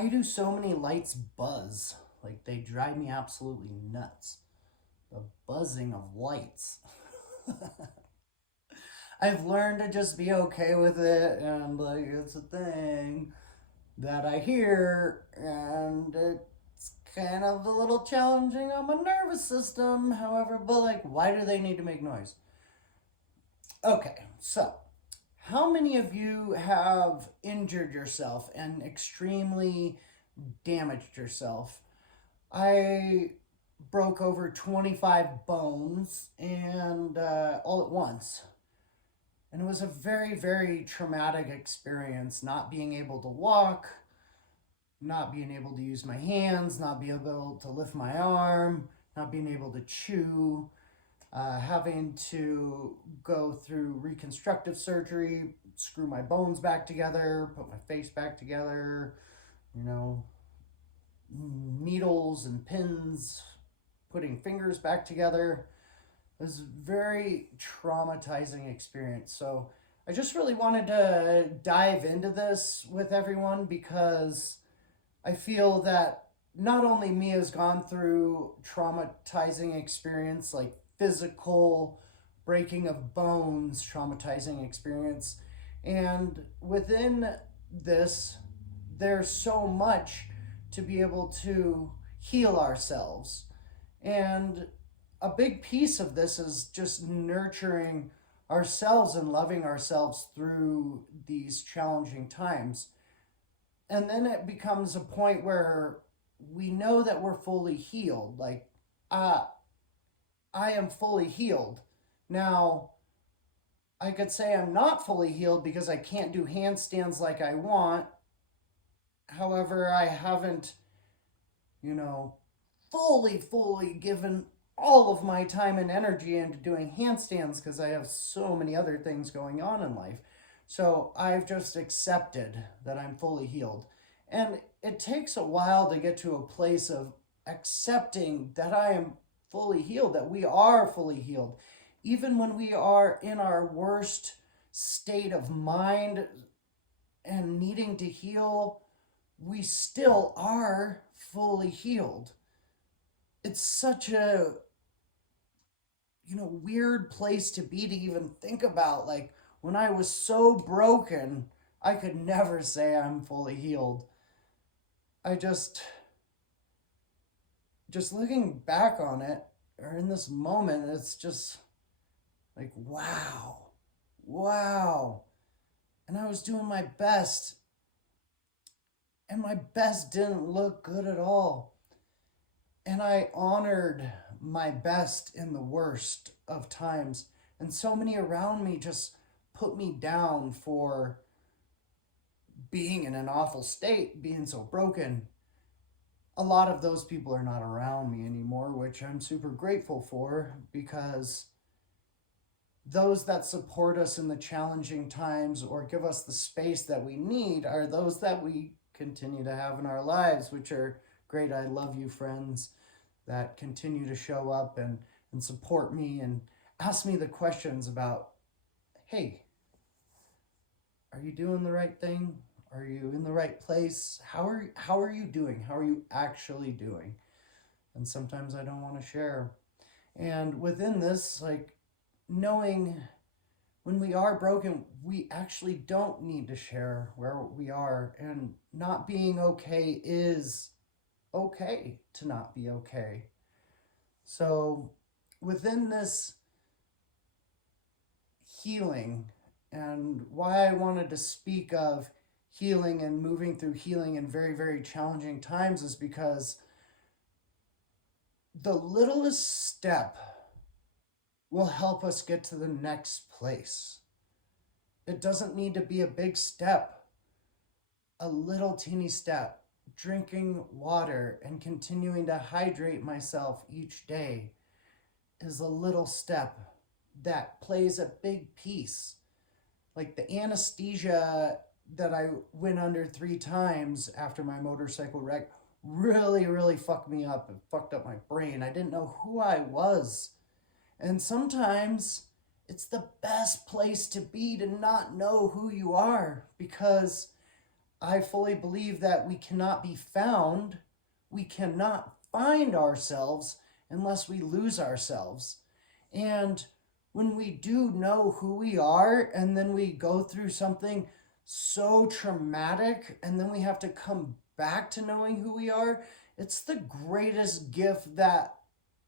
Why do so many lights buzz? Like they drive me absolutely nuts. The buzzing of lights. I've learned to just be okay with it and like it's a thing that I hear and it's kind of a little challenging on my nervous system. However, but like why do they need to make noise? Okay, so how many of you have injured yourself and extremely damaged yourself? I broke over 25 bones and all at once. And it was a very, very traumatic experience not being able to walk, not being able to use my hands, not being able to lift my arm, not being able to chew, having to go through reconstructive surgery, screw my bones back together, put my face back together, you know, needles and pins, putting fingers back together. It was a very traumatizing experience. So I just really wanted to dive into this with everyone because I feel that not only me has gone through traumatizing experience like physical breaking of bones, traumatizing experience, and within this there's so much to be able to heal ourselves. And a big piece of this is just nurturing ourselves and loving ourselves through these challenging times. And then it becomes a point where we know that we're fully healed. Like, uh, I am fully healed. Now, I could say I'm not fully healed because I can't do handstands like I want. However, I haven't, you know, fully given all of my time and energy into doing handstands because I have so many other things going on in life. So I've just accepted that I'm fully healed. And it takes a while to get to a place of accepting that I am fully healed, that we are fully healed. Even when we are in our worst state of mind and needing to heal, we still are fully healed. It's such a weird place to be to even think about. Like when I was so broken, I could never say I'm fully healed. I just looking back on it or in this moment, it's just like wow. Wow. And I was doing my best and my best didn't look good at all. And I honored my best in the worst of times. And so many around me just put me down for being in an awful state, being so broken. A lot of those people are not around me anymore, which I'm super grateful for because those that support us in the challenging times or give us the space that we need are those that we continue to have in our lives, which are great. I love you, friends that continue to show up and support me and ask me the questions about, hey, are you doing the right thing? Are you in the right place? How are you doing? How are you actually doing? And sometimes I don't want to share. And within this, like knowing when we are broken, we actually don't need to share where we are. And not being okay is okay to not be okay. So within this healing, and why I wanted to speak of healing and moving through healing in very, very challenging times is because the littlest step will help us get to the next place. It doesn't need to be a big step, a little teeny step. Drinking water and continuing to hydrate myself each day is a little step that plays a big piece. Like the anesthesia that I went under 3 times after my motorcycle wreck really, really fucked me up and fucked up my brain. I didn't know who I was. And sometimes it's the best place to be to not know who you are because I fully believe that we cannot find ourselves unless we lose ourselves. And when we do know who we are, and then we go through something so traumatic, and then we have to come back to knowing who we are, it's the greatest gift that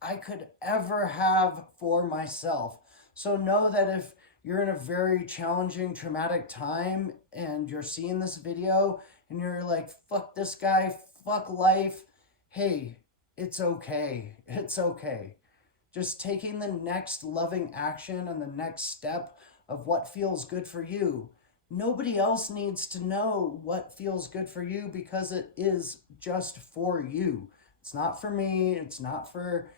I could ever have for myself. So know that if you're in a very challenging, traumatic time and you're seeing this video and you're like, fuck this guy, fuck life, hey, it's okay. It's okay. Just taking the next loving action and the next step of what feels good for you. Nobody else needs to know what feels good for you because it is just for you. It's not for me. It's not for,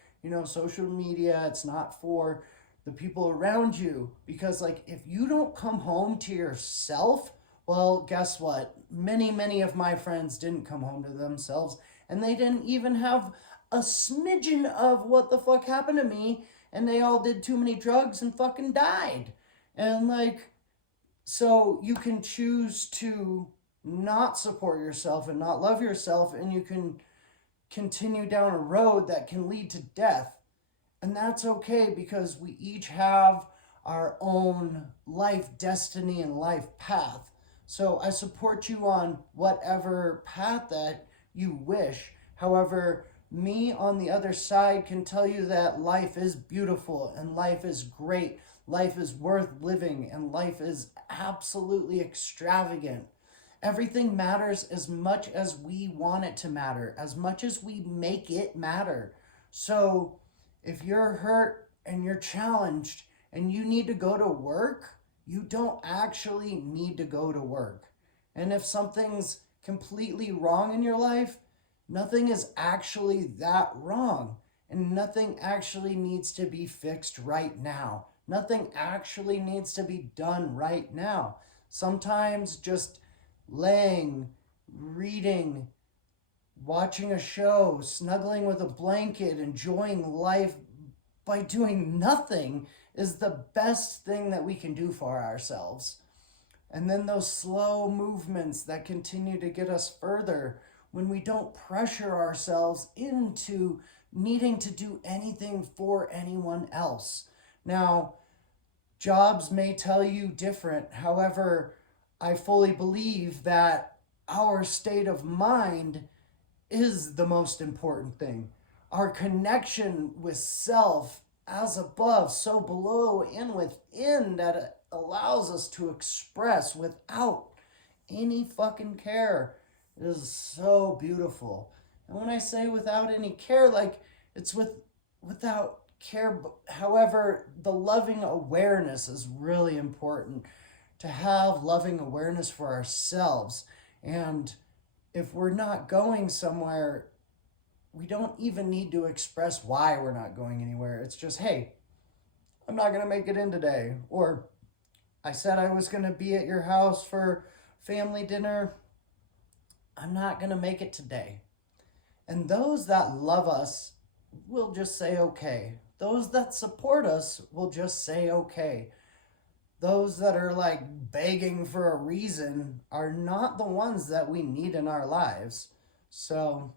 social media. It's not for the people around you. Because, like, if you don't come home to yourself, well, guess what? Many, many of my friends didn't come home to themselves, and they didn't even have a smidgen of what the fuck happened to me, and they all did too many drugs and fucking died. And, like, so you can choose to not support yourself and not love yourself, and you can continue down a road that can lead to death. And that's okay because we each have our own life destiny and life path. So I support you on whatever path that you wish. However, me on the other side can tell you that life is beautiful and life is great. Life is worth living and life is absolutely extravagant. Everything matters as much as we want it to matter, as much as we make it matter. So if you're hurt and you're challenged and you need to go to work, you don't actually need to go to work. And if something's completely wrong in your life, nothing is actually that wrong. And nothing actually needs to be fixed right now. Nothing actually needs to be done right now. Sometimes just laying, reading, watching a show, snuggling with a blanket, enjoying life by doing nothing is the best thing that we can do for ourselves. And then those slow movements that continue to get us further when we don't pressure ourselves into needing to do anything for anyone else. Now, jobs may tell you different. However, I fully believe that our state of mind is the most important thing. Our connection with self, as above, so below, and within, that it allows us to express without any fucking care. It is so beautiful. And when I say without any care, like, it's without care. However, the loving awareness is really important, to have loving awareness for ourselves. And if we're not going somewhere, we don't even need to express why we're not going anywhere. It's just, hey, I'm not going to make it in today. Or I said I was going to be at your house for family dinner. I'm not going to make it today. And those that love us will just say okay. Those that support us will just say okay. Those that are like begging for a reason are not the ones that we need in our lives. So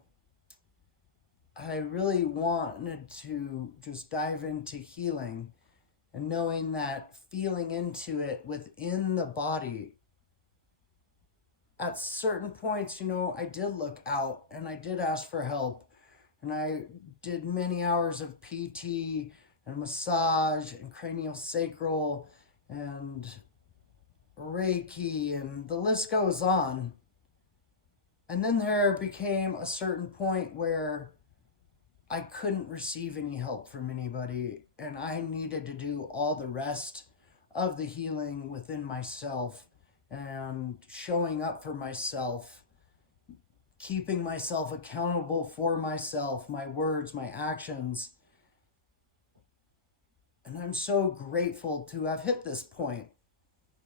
I really wanted to just dive into healing and knowing that feeling into it within the body. At certain points, I did look out and I did ask for help. And I did many hours of PT and massage and cranial sacral and Reiki, and the list goes on. And then there became a certain point where I couldn't receive any help from anybody, and I needed to do all the rest of the healing within myself and showing up for myself, keeping myself accountable for myself, my words, my actions. And I'm so grateful to have hit this point.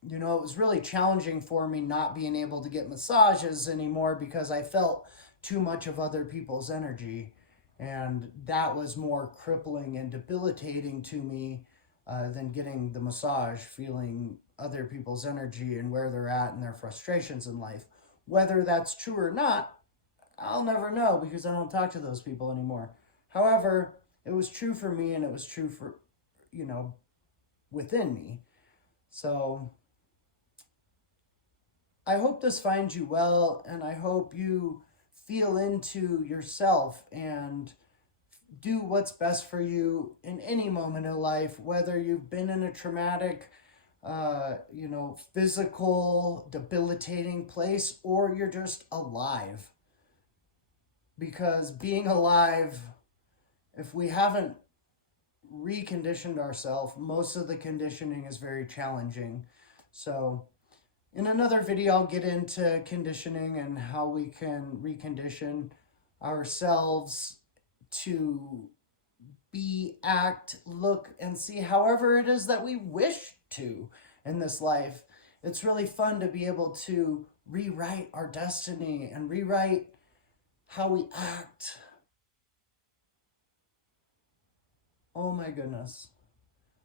It was really challenging for me not being able to get massages anymore because I felt too much of other people's energy. And that was more crippling and debilitating to me than getting the massage, feeling other people's energy and where they're at and their frustrations in life. Whether that's true or not, I'll never know because I don't talk to those people anymore. However, it was true for me and it was true for, you know, within me. So I hope this finds you well, and I hope you feel into yourself and do what's best for you in any moment of life, whether you've been in a traumatic, physical, debilitating place, or you're just alive. Because being alive, if we haven't reconditioned ourselves, most of the conditioning is very challenging. So, in another video, I'll get into conditioning and how we can recondition ourselves to be, act, look, and see however it is that we wish to in this life. It's really fun to be able to rewrite our destiny and rewrite how we act. Oh my goodness.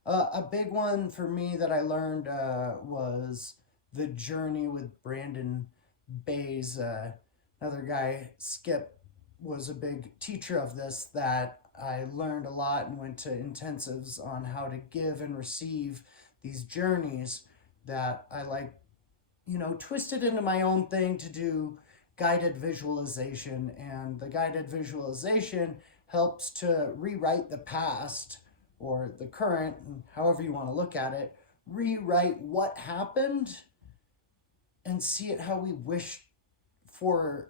A big one for me that I learned was the journey with Brandon Bays. Another guy, Skip, was a big teacher of this that I learned a lot and went to intensives on how to give and receive these journeys that I like, twisted into my own thing to do guided visualization. And the guided visualization helps to rewrite the past or the current, however you want to look at it, rewrite what happened and see it how we wish for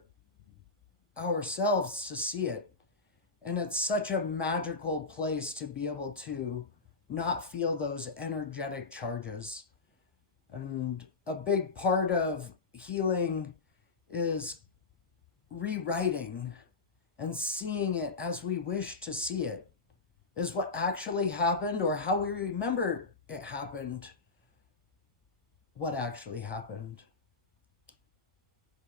ourselves to see it. And it's such a magical place to be able to not feel those energetic charges. And a big part of healing is rewriting and seeing it as we wish to see it. Is what actually happened or how we remember it happened what actually happened?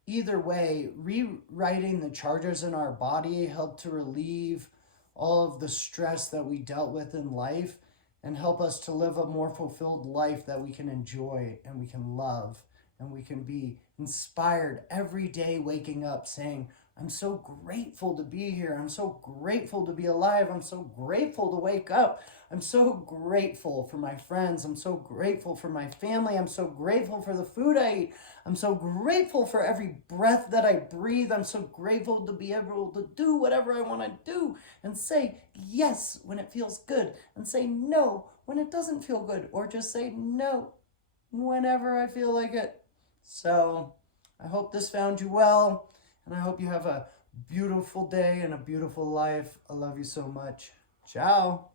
Either way, rewriting the charges in our body helped to relieve all of the stress that we dealt with in life and help us to live a more fulfilled life that we can enjoy and we can love and we can be inspired every day waking up saying, I'm so grateful to be here. I'm so grateful to be alive. I'm so grateful to wake up. I'm so grateful for my friends. I'm so grateful for my family. I'm so grateful for the food I eat. I'm so grateful for every breath that I breathe. I'm so grateful to be able to do whatever I want to do and say yes when it feels good and say no when it doesn't feel good, or just say no whenever I feel like it. So I hope this found you well. And I hope you have a beautiful day and a beautiful life. I love you so much. Ciao.